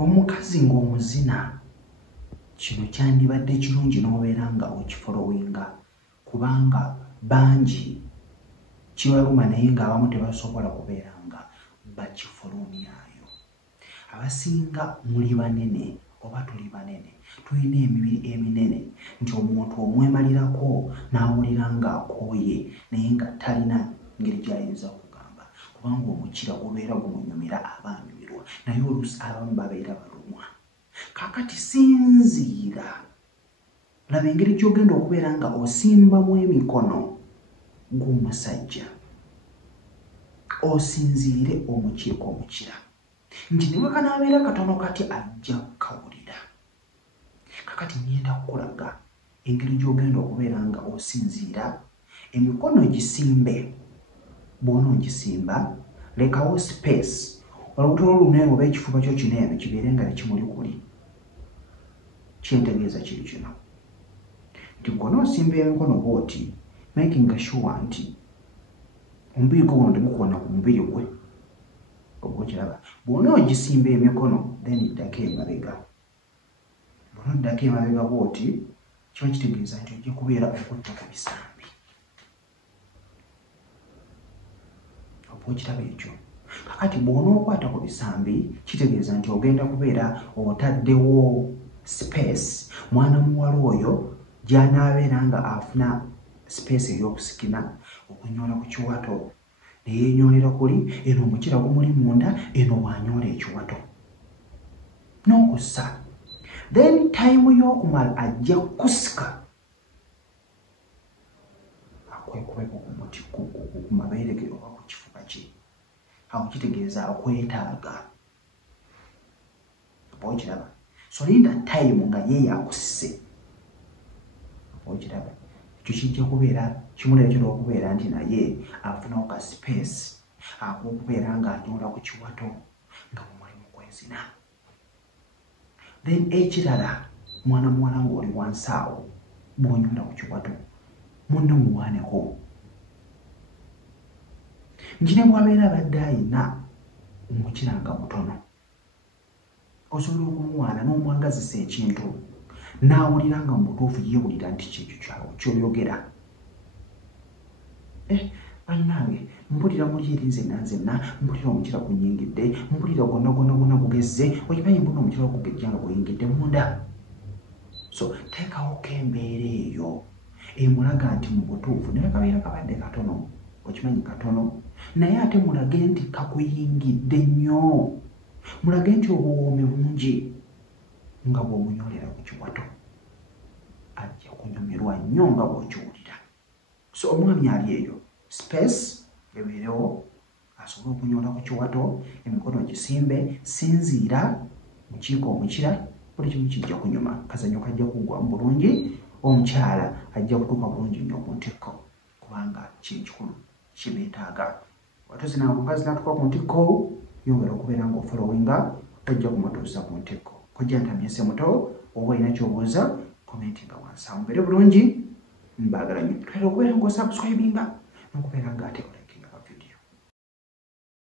omukazi ng'omuzina kino kyandibadde kirungi n'obeera nga okifolowinga kubanga bangi kibaluma naye ng'abamu tebasobola kubeera nga bakifolomyayo. Abasinga muli banene oba tuli banene tulina emibiri eminene nti omuntu omwemalirako n'awulira ng'akooye naye nga talina ngeri gy'ayinza kugamba kubanga omukira gubeera gumunyumira abanyumirwa naye oluusi abamu babeera balumwa. Kaakati sinziira, laba engeri gy'ogenda okubeera nga osimbamu emikono gw'omusajja osinziire omukiiko omukira nti ne bwe kanaabeera katono kati ajja kukawulira. Kakati ngenda kukulaga engeri gy'ogenda okubeera nga osinziira, emikono gisimbe. Bw'onoogisimba lekawo space olubuto lunene oba ekifuba kyo kinene kibeere nga tekimuli kuli. Kyentegeeza kiri kino nti bw'onoosimba emikono bw'oti making sure nti omubiri gwo guno tegukoona ku mubiri gwe. Obwokiraba bw'onoogisimba emikono then ddako emabega. Bw'onoddako emabega bw'oti kiba kitegeeza nti ojja kubeera okutta ku bisambi. Obwokiraba ekyo. Kakati bw'onookwata ku bisambi kitegeeza nti ogenda kubeera otaddewo space mwana muwala oyo gy'anaabeera nga afuna space ey'okusikina okunyoola ku kiwato ne yeenyoolera kuli eno omukira gumuli munda eno wanyoola ekiwato n'okussa. Then time y'okumala ajja kusika akwekubeko ku mabeere ge oba ku kifuba kye. Awo kitegeeza akwetaaga. Okiraba so linda time nga ye yakusise. Okiraba ekyo kijja kubeera kimuleetera okubeera nti naye afunawo ka space ak'okubeera ng'anyoola ku kiwato nga mumulimu gw'enzina. Then ekirala mwana muwala ng'oli wansi awo bw'onyoola ku kiwato munno muwaaneko. Nti ne bw'abeera abadde ayina omukira nga mutono osobola okumuwaana n'omwagazisa ekintu n'awulira nga mu butuufu yeewulira nti kyekyo ky'oyogera. Bannange mpulira muli eri nzenna mpulira omukira gunyingidde mpulira gwonna gugezze okimanyi mbona omukira gugejja nga guyingidde munda. So teekawo embeera eyo emulaga nti mu butuufu naye kabeera kabadde katono okimanyi katono naye ate mulage nti kakuyingidde nnyo. Mulage nti obuwoomi bungi nga bw'omunyoolera ku kiwato ajja kunyumirwa nnyo nga bw'okiwulira. So omwami ali eyo space ebeerewo asobole okunyoola ku kiwato emikono gisimbe sinziira mukiiko omukira buli kimu kijja kunyuma kazanyo kajja kuggwamu bulungi omukyala ajja kutuuka bulungi nnyo ku ntikko kubanga kyekikulu kibeetaaga. Watuzina omukazi n'atuuka ku ntikko yongera okubeera ng'ofolowinga ojja kumutuusa ku ntikko. Kojja ntamyese muto oba olina ky'obuuza komenti nga wansi awo. Mubeere bulungi mbaagala nnyo. Twera okubeera ng'osubscribinga n'okubeera ng'ate